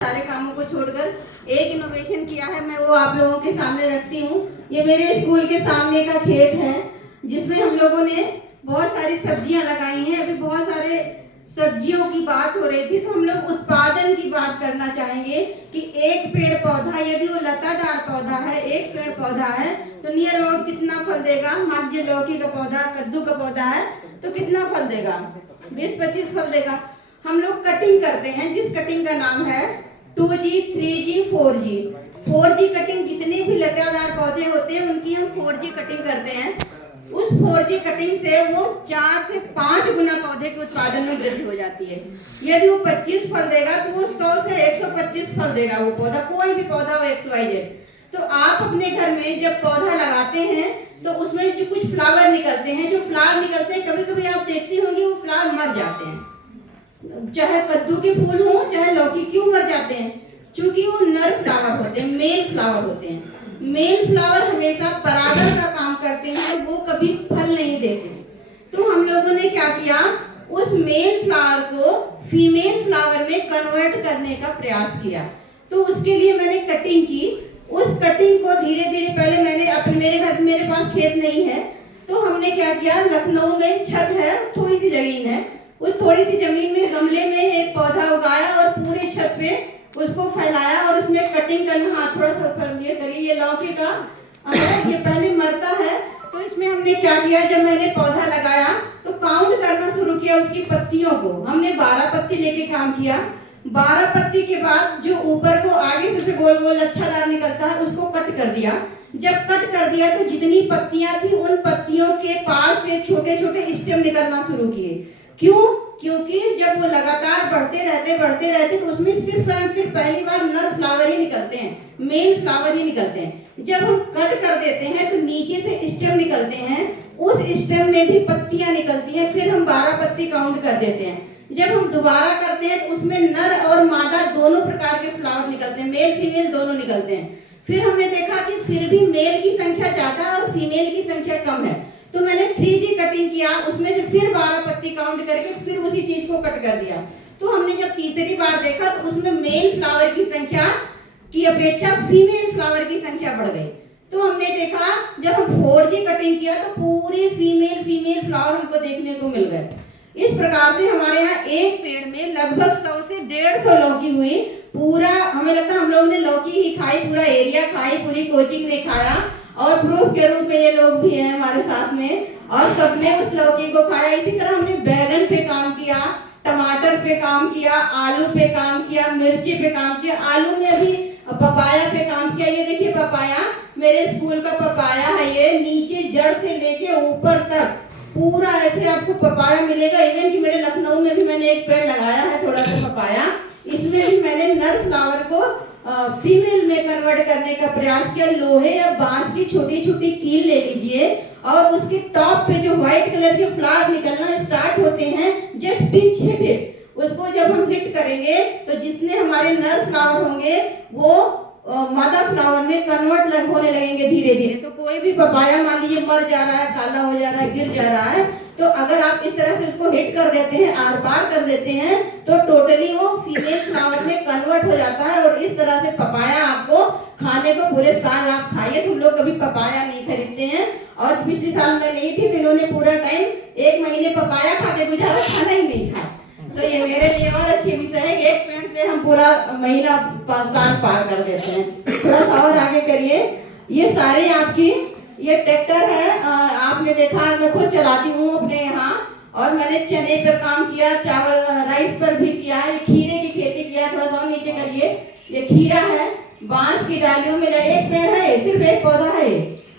सारे कामों को छोड़कर एक इनोवेशन किया है, मैं वो आप लोगों के सामने रखती हूँ। ये मेरे स्कूल के सामने का खेत है जिसमें हम लोगों ने बहुत सारी सब्जियां लगाई हैं। अभी बहुत सारे सब्जियों की बात हो रही थी, तो हम लोग उत्पादन की बात करना चाहेंगे कि एक पेड़ पौधा यदि वो लतादार पौधा है, एक पेड़ पौधा है तो नियर अबाउट कितना फल देगा। मान लीजिए लौकी का पौधा, कद्दू का पौधा है तो कितना फल देगा, 20-25 फल देगा। हम लोग कटिंग करते हैं जिस कटिंग का नाम है 2G, 3G, 4G। 4G cutting, जितने भी लतादार पौधे होते हैं उनकी हम 4G कटिंग करते हैं। उस 4G कटिंग से वो 4 से 5 गुना पौधे के उत्पादन में वृद्धि हो जाती है। यदि वो 25 फल देगा तो वो 100 से 125 फल देगा वो पौधा, कोई भी पौधा हो XYZ। तो आप अपने घर में जब पौधा लगाते हैं तो उसमें जो कुछ फ्लावर निकलते हैं, जो फ्लावर निकलते हैं कभी कभी आप देखते होंगे वो फ्लावर मर जाते हैं। चाहे कद्दू के फूल हो चाहे लौकी, क्यों मर जाते हैं? क्योंकि वो नर फ्लावर होते हैं, मेल फ्लावर होते हैं। मेल फ्लावर हमेशा परागण का काम करते हैं, वो कभी फल नहीं देते। तो हम लोगों ने क्या किया, उस मेल फ्लावर को फीमेल फ्लावर में कन्वर्ट करने का प्रयास किया। तो उसके लिए मैंने कटिंग की। उस कटिंग को धीरे धीरे, पहले मैंने अपने मेरे पास खेत नहीं है तो हमने क्या किया, लखनऊ में छत है, थोड़ी सी जमीन है, उस थोड़ी सी जमीन में गमले में एक पौधा उगाया और पूरे छत पे उसको फैलाया और उसमें कटिंग करना। हाथ थोड़ा सा ऊपर ये करिए, ये लौकी का है, ये पहले मरता है। तो इसमें हमने क्या किया, जब मैंने पौधा लगाया तो काउंट करना शुरू किया उसकी पत्तियों को। हमने 12 पत्ती लेके काम किया। 12 पत्ती के बाद जो ऊपर को आगे से गोल गोल लच्छादार निकलता है उसको कट कर दिया। जब कट कर दिया तो जितनी पत्तियां थी उन पत्तियों के पास से छोटे छोटे स्टेम निकलना शुरू किए। क्यों? क्योंकि जब वो लगातार बढ़ते रहते तो उसमें सिर्फ एंड सिर्फ पहली बार नर फ्लावर ही निकलते हैं, मेल फ्लावर ही निकलते हैं। जब हम कट कर देते हैं तो नीचे से स्टेम निकलते हैं, उस स्टेम में भी पत्तियां निकलती हैं। फिर हम 12 पत्ती काउंट कर देते हैं। जब हम दोबारा करते हैं तो उसमें नर और मादा दोनों प्रकार के फ्लावर निकलते हैं, मेल फीमेल दोनों निकलते हैं। फिर हमने देखा कि फिर भी मेल की संख्या ज्यादा और फीमेल की संख्या कम है, तो मैंने 3G कटिंग किया। उसमें से फिर 12 पत्ती काउंट करके फिर उसी चीज को कट कर दिया। तो हमने जब तीसरी बार देखा तो उसमें मेल फ्लावर की संख्या की अपेक्षा फीमेल फ्लावर की संख्या बढ़ गई। तो हमने देखा, जब हम 4G कटिंग किया तो पूरे फीमेल फ्लावर हमको देखने को मिल गए। इस प्रकार से हमारे यहाँ एक पेड़ में लगभग 100 से 150 लौकी हुई। पूरा हमें लगता है हम लोगों ने लौकी ही खाई, पूरा एरिया खाई, पूरी कोचिंग ने खाया और प्रूफ के रूप में ये लोग भी हैं हमारे साथ में, और सबने उस लौकी को खाया। इसी तरह हमने बैगन पे काम किया, टमाटर पे काम किया, आलू पे काम किया, मिर्ची पे काम किया। आलू में अभी पपाया पे काम किया। ये देखिए पपाया, मेरे स्कूल का पपाया है, ये नीचे जड़ से लेके ऊपर तक पूरा ऐसे आपको पपाया मिलेगा। इवन कि मेरे लखनऊ में भी मैंने एक पेड़ लगाया है थोड़ा सा पपाया, इसमें भी मैंने नर फ्लावर को फीमेल में कन्वर्ट करने का प्रयास किया। लोहे या बांस की छोटी छोटी कील ले लीजिए और उसके टॉप पे जो व्हाइट कलर के फ्लावर निकलना स्टार्ट होते हैं, जस्ट पिंच हिट इट, उसको जब हम हिट करेंगे तो जितने हमारे नर फ्लावर होंगे वो मादा फ्लावर में कन्वर्ट होने लगेंगे धीरे धीरे। तो कोई भी पपाया मान लीजिए मर जा रहा है, काला हो जा रहा है, गिर जा रहा है, तो अगर आप इस तरह से उसको हिट कर देते हैं, आर पार कर देते हैं, तो टोटली वो फीमेल फ्लावर में कन्वर्ट हो जाता है। और इस तरह से पपाया आपको खाने को पूरे साल आप खाइए। हम लोग कभी पपाया नहीं खरीदते हैं, और पिछले साल मैं नहीं थी तो इन्होंने पूरा टाइम 1 महीने पपाया खा के गुजारा, खाना ही नहीं खाया। तो ये मेरे लिए और अच्छी विषय है, एक पेड़ से हम पूरा महीना साल पार कर देते हैं। थोड़ा सा और आगे करिए। ये सारे आपकी, ये ट्रैक्टर है, आपने देखा मैं खुद चलाती हूँ अपने यहाँ, और मैंने चने पर काम किया, चावल राइस पर भी किया है, खीरे की खेती किया। थोड़ा सा नीचे करिए, ये खीरा है, बांस की डालियों में एक पेड़ है, सिर्फ एक पौधा है,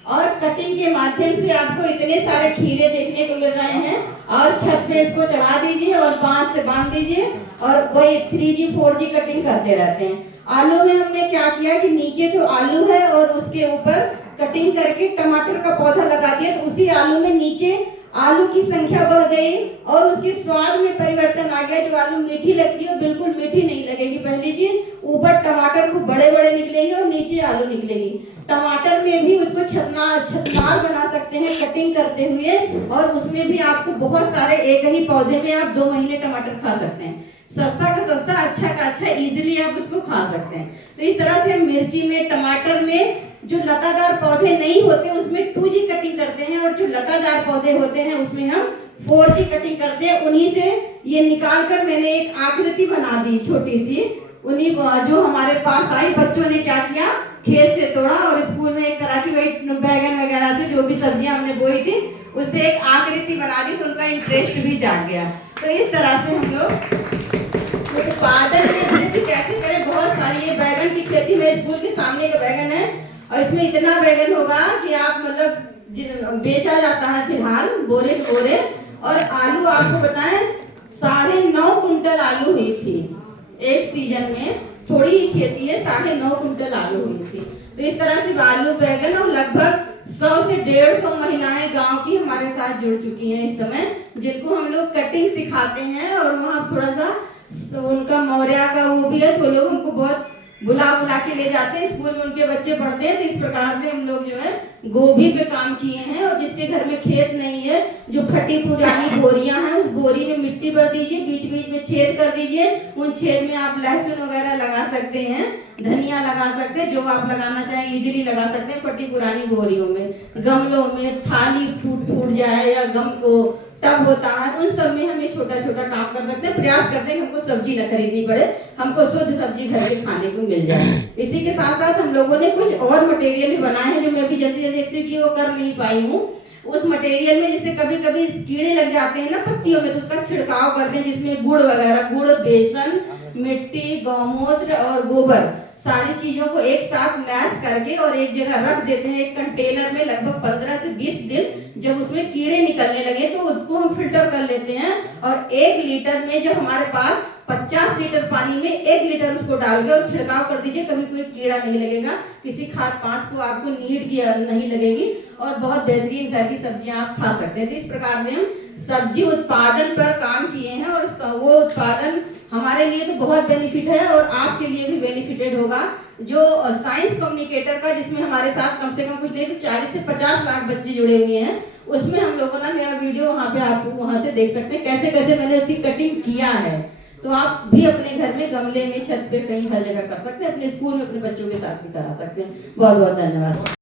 और कटिंग के माध्यम से आपको इतने सारे खीरे देखने को मिल रहे हैं। और छत पे इसको चढ़ा दीजिए और बांस से बांध दीजिए, और वही 3G 4G कटिंग करते रहते हैं। आलू में हमने क्या किया कि नीचे तो आलू है और उसके ऊपर कटिंग करके टमाटर का पौधा लगा दिया, तो उसी आलू में नीचे आलू की संख्या बढ़ गई और उसके स्वाद में परिवर्तन आ गया। जो आलू मीठी लगती है बिल्कुल मीठी नहीं लगेगी। पहली चीज, ऊपर टमाटर को बड़े बड़े निकलेंगे और नीचे आलू निकलेगी। टमाटर में भी उसको छतनार बना सकते हैं कटिंग करते हुए, और उसमें भी आपको बहुत सारे, एक ही पौधे में आप 2 महीने टमाटर खा सकते हैं। सस्ता का सस्ता, अच्छा का अच्छा, इजीली आप उसको खा सकते हैं। तो इस तरह से हम मिर्ची में, टमाटर में जो लतादार पौधे नहीं होते उसमें 2G कटिंग करते हैं, और जो लतादार पौधे होते हैं उसमें हम 4G कटिंग करते हैं। उन्हीं से ये निकाल कर मैंने एक आकृति बना दी छोटी सी। उन्हीं जो हमारे पास आई बच्चों ने क्या किया, खेत से तोड़ा और स्कूल में एक तरह की वही बैगन वगैरह से जो भी सब्जियां हमने बोई थी उससे एक आकृति बना दी, तो उनका इंटरेस्ट भी जाग गया। तो इस तरह से हम लोग उत्पादन में वृद्धि कैसे करें। बहुत सारी ये बैगन की खेती में, स्कूल के सामने का बैगन है और इसमें इतना बैगन होगा कि आप मतलब बेचा जाता है फिलहाल बोरे के बोरे। और आलू आपको बताएं 9.5 कुंटल आलू हुई थी एक सीजन में, थोड़ी ही खेती है, 9.5 कुंटल आलू हुई थी। तो इस तरह से आलू बैगन, और लगभग 100 से 150 महिलाएं गांव की हमारे साथ जुड़ चुकी हैं इस समय, जिनको हम लोग कटिंग सिखाते हैं। और वहाँ थोड़ा सा उनका मौर्या का वो भी है, तो लोग हमको बहुत बुला के ले जाते हैं, स्कूल में उनके बच्चे पढ़ते हैं। तो इस प्रकार से हम लोग जो है गोभी पे काम किए हैं। और जिसके घर में खेत नहीं है, जो फटी पुरानी बोरियां हैं, उस बोरी में मिट्टी भर दीजिए, बीच बीच में छेद कर दीजिए, उन छेद में आप लहसुन वगैरह लगा सकते हैं, धनिया लगा सकते हैं, जो आप लगाना चाहें इजीली लगा सकते हैं। फटी पुरानी बोरियों में, गमलों में थाली टूट जाए या गम को टब होता है, उन सब में हम ये छोटा छोटा काम कर सकते हैं। प्रयास करते हैं हमको सब्जी न खरीदनी पड़े, हमको शुद्ध सब्जी घर के खाने को मिल जाए। इसी के साथ साथ हम लोगों ने कुछ और मटेरियल भी बनाए हैं जो मैं अभी जल्दी देखती हूँ कि वो कर नहीं पाई हूँ। उस मटेरियल में जैसे कभी कभी कीड़े लग जाते हैं ना पत्तियों में, तो उसका छिड़काव करते हैं, जिसमें गुड़ वगैरह, गुड़, बेसन, मिट्टी, गौमूत्र और गोबर, सारी चीजों को एक साथ मैश करके और एक जगह रख देते हैं एक कंटेनर में लगभग 15 से 20 दिन। जब उसमें कीड़े निकलने लगे तो उसको हम फिल्टर कर लेते हैं, और 1 लीटर में जो हमारे पास 50 लीटर पानी में 1 लीटर उसको डाल के और छिड़काव कर दीजिए, कभी कोई कीड़ा नहीं लगेगा, किसी खाद पात को आपको नीड की नहीं लगेगी, और बहुत बेहतरीन घर की सब्जियां आप खा सकते हैं। तो इस प्रकार से हम सब्जी उत्पादन पर काम किए हैं, और वो उत्पादन हमारे लिए तो बहुत बेनिफिट है और आपके लिए भी बेनिफिटेड होगा। जो साइंस कम्युनिकेटर का, जिसमें हमारे साथ कम से कम कुछ नहीं तो 40 से 50 लाख बच्चे जुड़े हुए हैं, उसमें हम लोगों ने मेरा वीडियो वहाँ पे आप वहाँ से देख सकते हैं कैसे कैसे मैंने उसकी कटिंग किया है। तो आप भी अपने घर में गमले में, छत पे, कहीं हर जगह कर सकते हैं, अपने स्कूल में अपने बच्चों के साथ भी करा सकते हैं। बहुत बहुत धन्यवाद।